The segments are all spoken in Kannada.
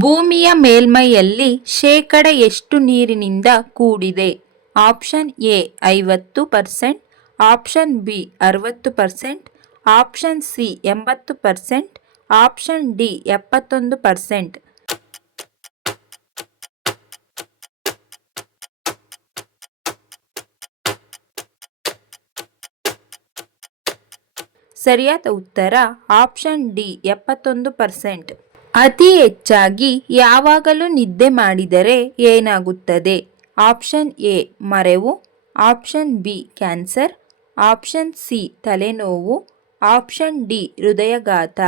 ಭೂಮಿಯ ಮೇಲ್ಮೈಯಲ್ಲಿ ಶೇಕಡ ಎಷ್ಟು ನೀರಿನಿಂದ ಕೂಡಿದೆ? Option A 50%, option B 60%, option C 80%, option D 71%. ಸರಿಯಾದ ಉತ್ತರ ಆಪ್ಷನ್ ಡಿ 71%. ಅತಿ ಹೆಚ್ಚಾಗಿ ಯಾವಾಗಲೂ ನಿದ್ದೆ ಮಾಡಿದರೆ ಏನಾಗುತ್ತದೆ? ಆಪ್ಷನ್ ಎ ಮರೆವು, option B cancer, option C ತಲೆನೋವು, ಆಪ್ಷನ್ ಡಿ ಹೃದಯಾಘಾತ.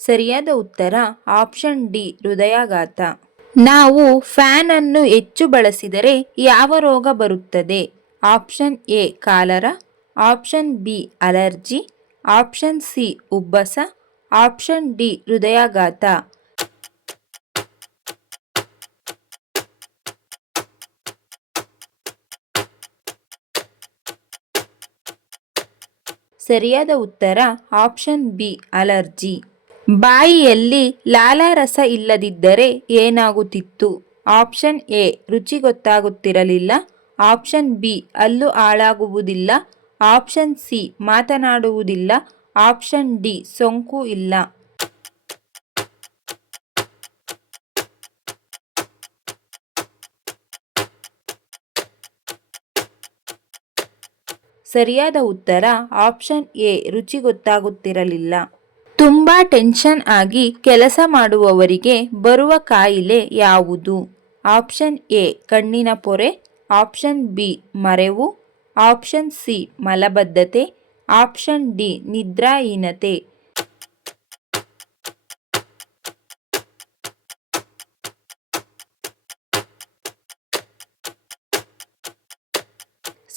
ಸರಿಯಾದ ಉತ್ತರ ಆಪ್ಷನ್ ಡಿ ಹೃದಯಾಘಾತ. ನಾವು ಫ್ಯಾನ್ ಅನ್ನು ಹೆಚ್ಚು ಬಳಸಿದರೆ ಯಾವ ರೋಗ ಬರುತ್ತದೆ? Option A cholera, option B allergy, option C ಉಬ್ಬಸ, ಆಪ್ಷನ್ ಡಿ ಹೃದಯಾಘಾತ. ಸರಿಯಾದ ಉತ್ತರ ಆಪ್ಷನ್ ಬಿ ಅಲರ್ಜಿ. ಬಾಯಿಯಲ್ಲಿ ಲಾಲಾರಸ ಇಲ್ಲದಿದ್ದರೆ ಏನಾಗುತ್ತಿತ್ತು? ಆಪ್ಷನ್ ಎ ರುಚಿ ಗೊತ್ತಾಗುತ್ತಿರಲಿಲ್ಲ, ಆಪ್ಷನ್ ಬಿ ಹಲ್ಲು ಹಾಳಾಗುವುದಿಲ್ಲ, ಆಪ್ಷನ್ ಸಿ ಮಾತನಾಡುವುದಿಲ್ಲ, ಆಪ್ಷನ್ ಡಿ ಸೋಂಕು ಇಲ್ಲ. ಸರಿಯಾದ ಉತ್ತರ ಆಪ್ಷನ್ ಎ ರುಚಿ ಗೊತ್ತಾಗುತ್ತಿರಲಿಲ್ಲ. ತುಂಬಾ ಟೆನ್ಷನ್ ಆಗಿ ಕೆಲಸ ಮಾಡುವವರಿಗೆ ಬರುವ ಕಾಯಿಲೆ ಯಾವುದು? ಆಪ್ಷನ್ ಎ ಕಣ್ಣಿನ ಪೊರೆ, ಆಪ್ಷನ್ ಬಿ ಮರೆವು, ಆಪ್ಷನ್ ಸಿ ಮಲಬದ್ಧತೆ, ಆಪ್ಷನ್ ಡಿ ನಿದ್ರಾಹೀನತೆ.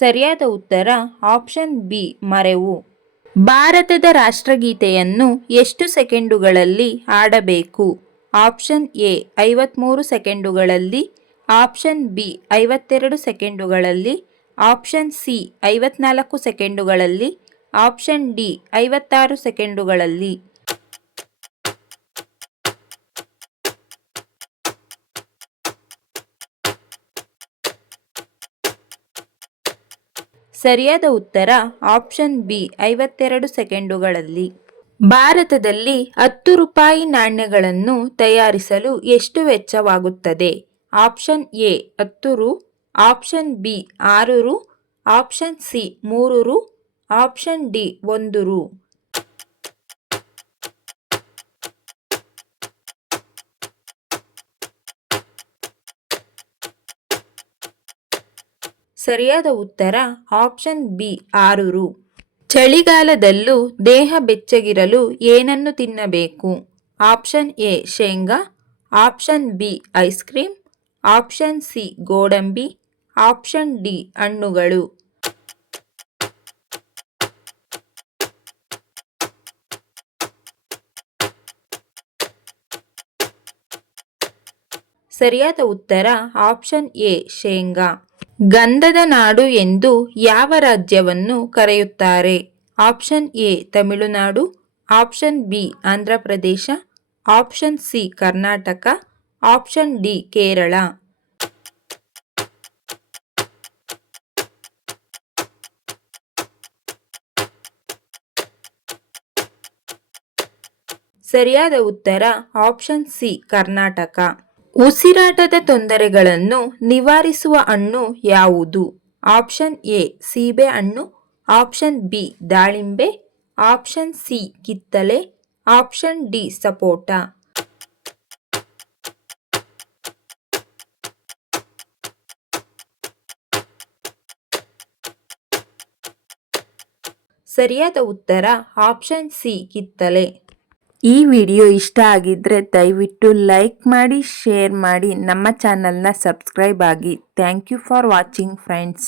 ಸರಿಯಾದ ಉತ್ತರ ಆಪ್ಷನ್ ಬಿ ಮರೆವು. ಭಾರತದ ರಾಷ್ಟ್ರಗೀತೆಯನ್ನು ಎಷ್ಟು ಸೆಕೆಂಡುಗಳಲ್ಲಿ ಹಾಡಬೇಕು? ಆಪ್ಷನ್ ಎ 53 ಸೆಕೆಂಡುಗಳಲ್ಲಿ, ಆಪ್ಷನ್ ಬಿ 52 ಸೆಕೆಂಡುಗಳಲ್ಲಿ, ಆಪ್ಷನ್ ಸಿ 54 ಸೆಕೆಂಡುಗಳಲ್ಲಿ, ಆಪ್ಷನ್ ಡಿ 56 ಸೆಕೆಂಡುಗಳಲ್ಲಿ. ಸರಿಯಾದ ಉತ್ತರ ಆಪ್ಷನ್ ಬಿ 52 ಸೆಕೆಂಡುಗಳಲ್ಲಿ. ಭಾರತದಲ್ಲಿ 10 ರೂಪಾಯಿ ನಾಣ್ಯಗಳನ್ನು ತಯಾರಿಸಲು ಎಷ್ಟು ವೆಚ್ಚವಾಗುತ್ತದೆ? ಆಪ್ಷನ್ ಎ 10 ರು, ಆಪ್ಷನ್ ಬಿ 6 ರು, ಆಪ್ಷನ್ ಸಿ 3 ರು, ಆಪ್ಷನ್ ಡಿ 1 ರು. ಸರಿಯಾದ ಉತ್ತರ ಆಪ್ಷನ್ ಬಿ 6 ರು. ಚಳಿಗಾಲದಲ್ಲೂ ದೇಹ ಬೆಚ್ಚಗಿರಲು ಏನನ್ನು ತಿನ್ನಬೇಕು? ಆಪ್ಷನ್ ಎ ಶೇಂಗಾ, option B ice cream, option C ಗೋಡಂಬಿ, ಆಪ್ಷನ್ ಡಿ ಹಣ್ಣುಗಳು. ಸರಿಯಾದ ಉತ್ತರ ಆಪ್ಷನ್ ಎ ಶೇಂಗಾ. ಗಂಧದ ನಾಡು ಎಂದು ಯಾವ ರಾಜ್ಯವನ್ನು ಕರೆಯುತ್ತಾರೆ? Option A Tamil Nadu, option B Andhra Pradesh, option C Karnataka, option D Kerala. ಸರಿಯಾದ ಉತ್ತರ ಆಪ್ಷನ್ ಸಿ ಕರ್ನಾಟಕ. ಉಸಿರಾಟದ ತೊಂದರೆಗಳನ್ನು ನಿವಾರಿಸುವ ಹಣ್ಣು ಯಾವುದು? ಆಪ್ಷನ್ ಎ ಸೀಬೆ ಹಣ್ಣು, ಆಪ್ಷನ್ ಬಿ ದಾಳಿಂಬೆ, ಆಪ್ಷನ್ ಸಿ ಕಿತ್ತಳೆ, ಆಪ್ಷನ್ ಡಿ ಸಪೋಟ. ಸರಿಯಾದ ಉತ್ತರ ಆಪ್ಷನ್ ಸಿ ಕಿತ್ತಳೆ. ಈ ವಿಡಿಯೋ ಇಷ್ಟ ಆಗಿದ್ರೆ ದಯವಿಟ್ಟು ಲೈಕ್ ಮಾಡಿ, ಶೇರ್ ಮಾಡಿ, ನಮ್ಮ ಚಾನಲ್ನ ಸಬ್ಸ್ಕ್ರೈಬ್ ಆಗಿ. Thank you for watching friends.